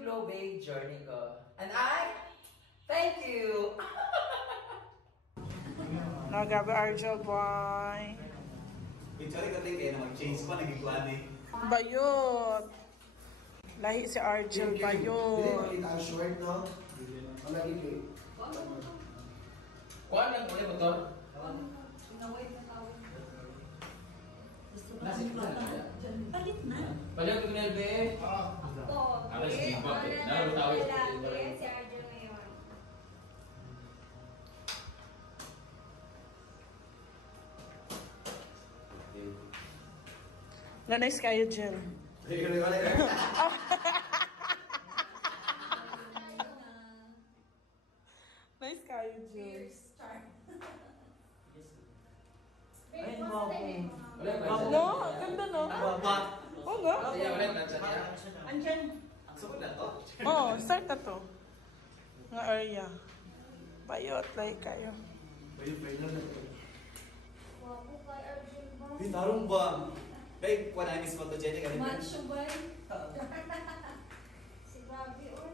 Glow Babe journey ko. And I thank you. Nagabi Argel boy. Actually, kasi kaya na mag-change pa, naging plani. Bayot. Lahi si Argel, bayot. Hindi, makita ang short, no? Ang nagiging. Kuha lang ulit motor. Pinawait na tawag. Nasa ito na. Palit na. Palit ko na Elbe. Ano si Jimbo? Narutawid. Si Arjel ngayon. Nice kayo, Jill. Nice kayo, Jill. No, ang ganda, no? Oo nga. Andyan. Oo, start na to. Nga area. Bayot, like kayo. Wapo kay Arjel ba? Tarong ba? Babe, kuha na miss photogenic. Macho ba? Si Bobby, oy.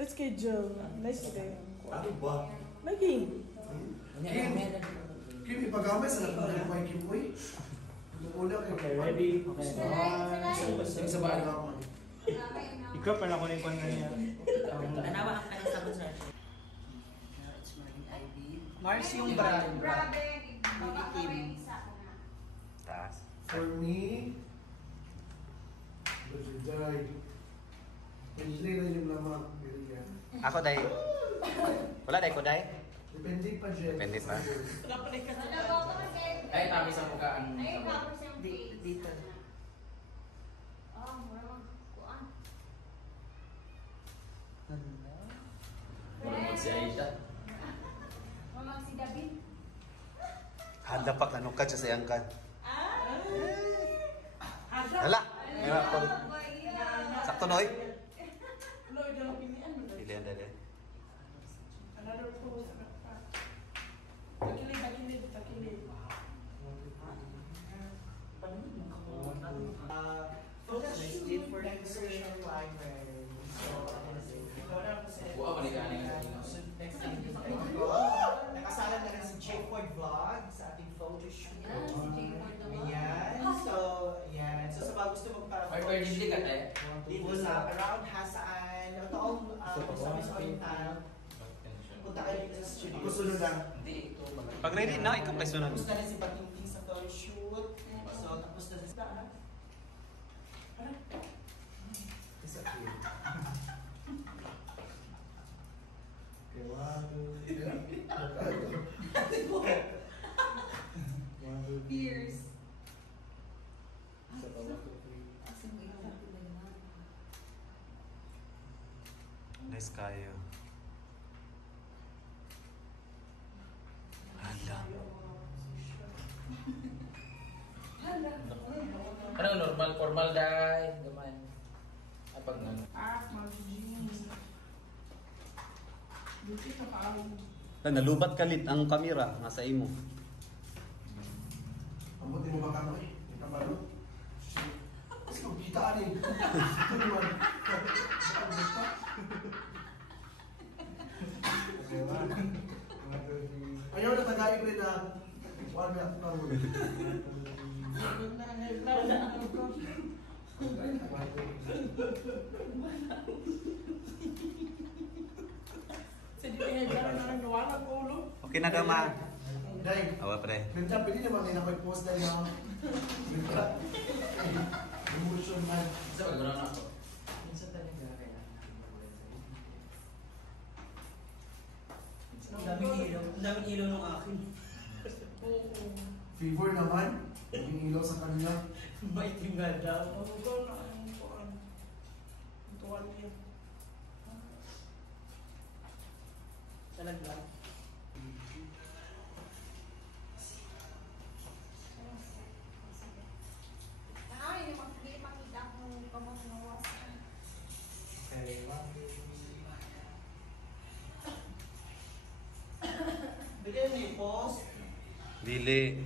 Let's get Jill. Nice day. Ano ba? Lagi. Kim, ipagamay sa nagpapalala ko ay Kim, uy. Nag-ula kayo. Okay, ready? Okay. Sa bahay. Ikaw pala ko na yung kwan na niya. Tanawa ang kanyang sabon sa It's Marvin Ivy. Mars yung brand. Grabe, baba ka rin isa ko na. Taas. For me, Bajajay. Engineer na yung lamang. Ako dahil. Wala dahil ko dahil. Depende pa, Jen. Depende pa. Wala ba ako kasi? Ay, tabi sa mukha ang... Ay, tapos yung face. Dito. Oh, mura magkuhan. Murang si Aisha. Mamang si David. Handa pa kanong ka sa sayang ka. Hala! May mga pag... Sakto noy? Lloyd, ang pilihan mo. Pilihan dali. Another pose. Takilid, takilid, takilid. Photoshoot for the Christian Library. Buka pa ni Kaning. Next time, nakasala na rin si J. Ford Vlog sa ating photoshoot. Yan, si J-Ford naman. Ayan. So, yan. So, sa mga gusto Ay, pwede hindi ka tayo. dito sa around Hasaan, toong sa Oriental, punta kayo dito sa studio. Ako sunod lang. Hindi, ito. Pag ready na, ikaw pa sunod. Tapos na rin si Batingting sa photoshoot. So, tapos na rin sa... Disappear. Okay, 1, 2, 3. Fierce. Isa pa, 1, 2, 3. Nice kayo. Hala. Ano normal, formal dahil. Gaman. Apag na. Mag-jeans. Dito ka kaawin. Nalubat kalit ang kamera. Nasa imo. Ang buti mo ba ka eh? Ito ba ito? Kasi kung kitaan eh. Ito naman. Okay, 1, 2, 3. Ayaw na tagayin rin na 1 minute na rin. Jadi pinagdara na ng gawa ng ulo. Okay na ka, ma. Dahil, Awa, pre. ganda, pwede naman ngayon ako i-post dahil na emotion man. Isa pag gano'n ako. Minsan talaga kailangan Ang daming ilaw ng akin. Oo. Fever naman, yung ilaw sa kanya. Maitim nga daw. Ano ko na ang tuwan. Ang tuwan niya. Talaga. Ay, hindi makita kung kamunuwas. Okay, 1, 2, 3. Bigyan mo yung post. Dili.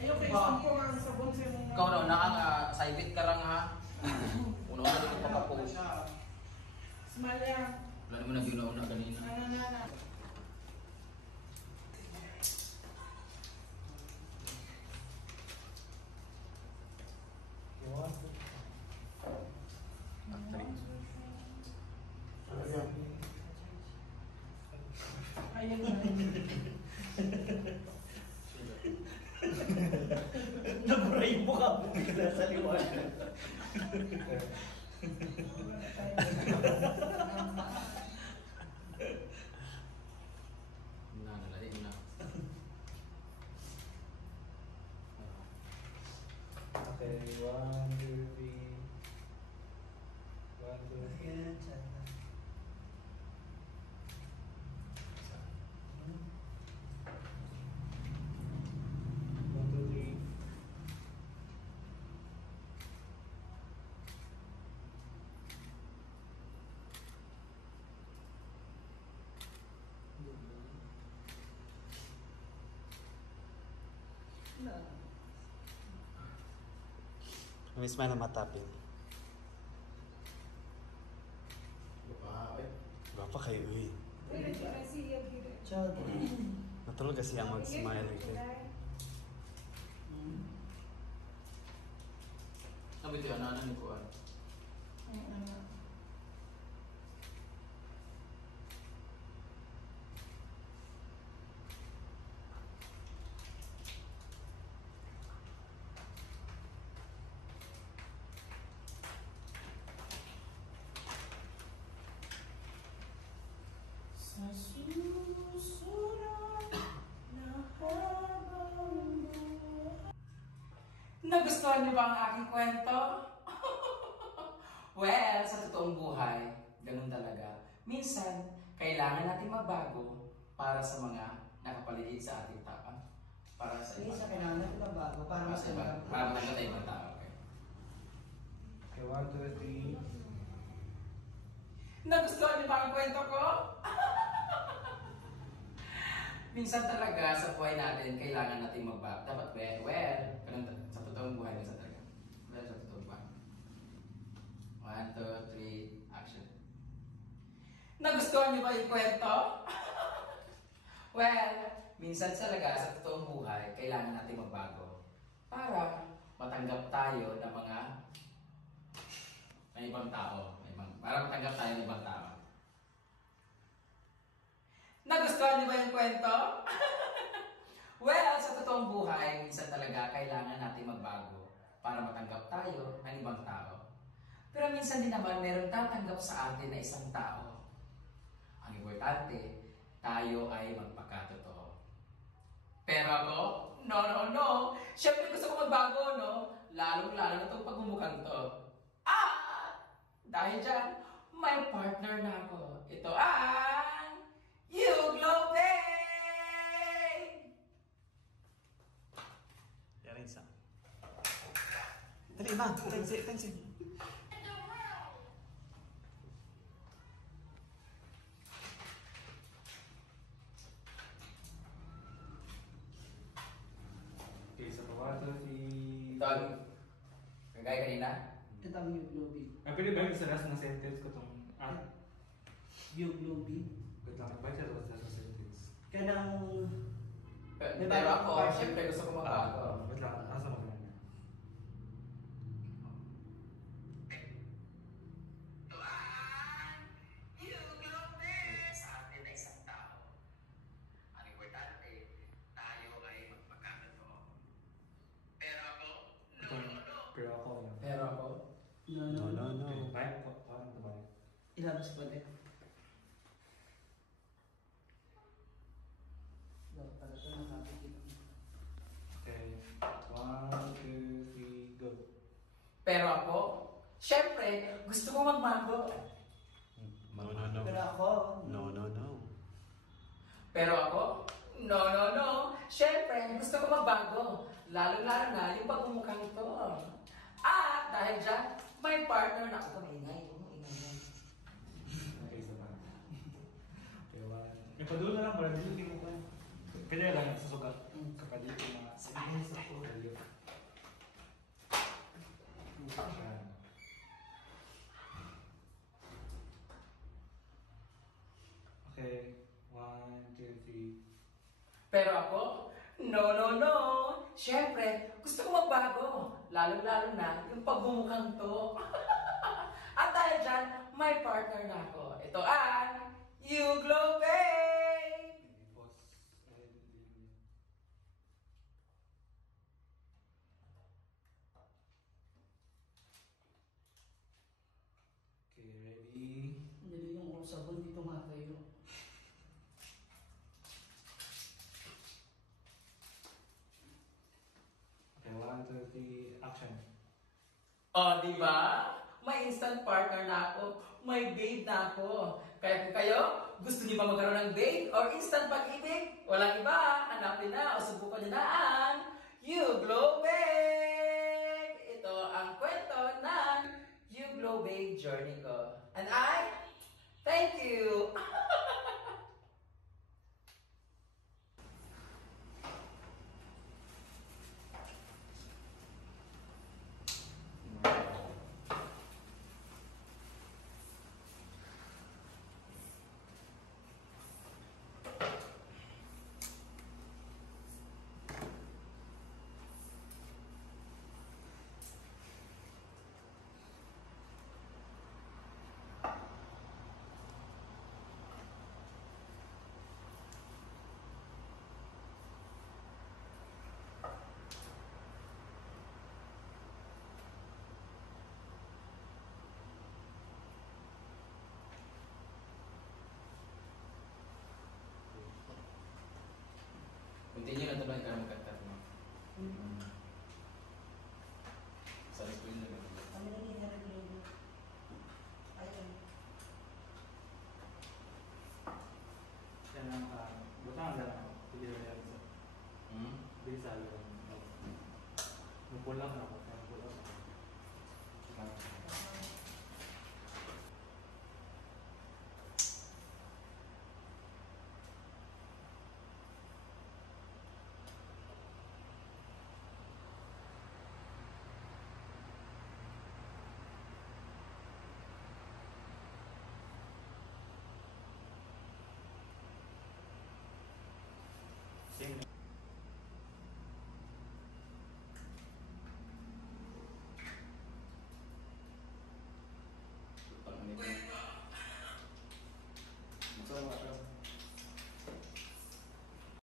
Ayaw kayo sampo ang sabon sa mga... Ikaw raw, nakaka-silent ka lang ha. Smile yan. Wala naman nag-una-una kanina. Na. Ayun na. Naburay mo ka, bigla sa liwanag. Nalali na. Okay, 1, 2, 3. 1, 2, 3. 1, 2, 3. May smile na matapin. Bapa kayo eh. Chod. Natulog kasi ang mag-smile eh. Sabi ito, anak-anak ni Kuan. Sa susunod na habang buhay. Nagustuhan niyo ba ang aking kwento? Well, sa totoong buhay, ganun talaga. Minsan, kailangan natin magbago para sa mga nakapaligid sa ating tao. Para sa Sige, iba. sa kailangan natin mabago para Para sa iba. mas Para matanggap tayo ibang tao. Okay. Okay, 1, 2, 3. Nagustuhan niyo ba ang kwento ko? Minsan talaga sa buhay natin, kailangan natin magbago. Dapat ganun sa totoong buhay, minsan talaga. Well, sa totoong buhay. 1, 2, 3, action. Nagustuhan niyo ba yung kwento? Well, minsan talaga sa totoong buhay, kailangan natin magbago. Para matanggap tayo ng mga may ibang tao. Para matanggap tayo ng ibang tao. Nagustuhan niyo ba yung kwento? Well, sa totoong buhay, minsan talaga kailangan natin magbago para matanggap tayo ng ibang tao. Pero minsan din naman meron tatanggap sa atin na isang tao. Ang importante, tayo ay magpakatotoo. Pero ako, no. Siyempre gusto ko magbago, no? Lalong-lalo na itong pagmumukhang to. Dahil dyan, may partner na ako. Ito ang Uglo Pay! Yarin sa. Dali ma, tensi. Okay, so 1, 2, 3. Ito ang kagaya kanina. Ito ang Uglobi. Pwede ba yung isa last na sentence ko itong Uglobi. Wait lang, ba siya last na sentence? Kaya nang... Pero ako, siyempre gusto ko magbago. Wait lang, asa mo ganyan? Sa atin na isang tao. Ang importante, tayo ay magpakatotoo. Pero ako, Pero ako yun. Pero ako, No. Okay, bye. Parang ito ba? Ilabas ko ulit. Para ito nakapikita. Okay, 1, 2, 3, go. pero ako, siyempre, gusto ko magbago. No. Pero ako... No. Pero ako, no. Siyempre, gusto ko magbago. Lalo-lalo na yung pagmumukhang ito. At dahil dyan, may partner na ako. Maingay. Okay, isa pa. Okay, 1. Ipadulo na lang para dito mo ko. Kaya lang sa sugat. Kapag dito mga seconds ako. Dali. No, no, no! Siyempre, gusto ko magbago. Lalo-lalo na yung pagbumukhang to. At dahil dyan, may partner na ako. Ito ang You Glow Babe! Okay, ready? Hindi yung mga sabon dito nga kayo. Okay, 1, 2, 3, action. O, di ba? May instant partner na ako. May babe na ako. Kaya kung kayo, gusto niyo ba magkaroon ng babe or instant pag-ibig? Walang iba. Hanapin na o subukan niyo na ang You Glow Babe! Ito ang kwento ng You Glow Babe journey ko. And I, thank you! Continue na tuloy ka magkaktat mo. Sa screen na ba? Kami na ginagawa. Ayun. Yan ang, butang lang ako. Hindi na yan sa, Hmm? bisa lang. Numpul lang ako, kaya numpul lang ako.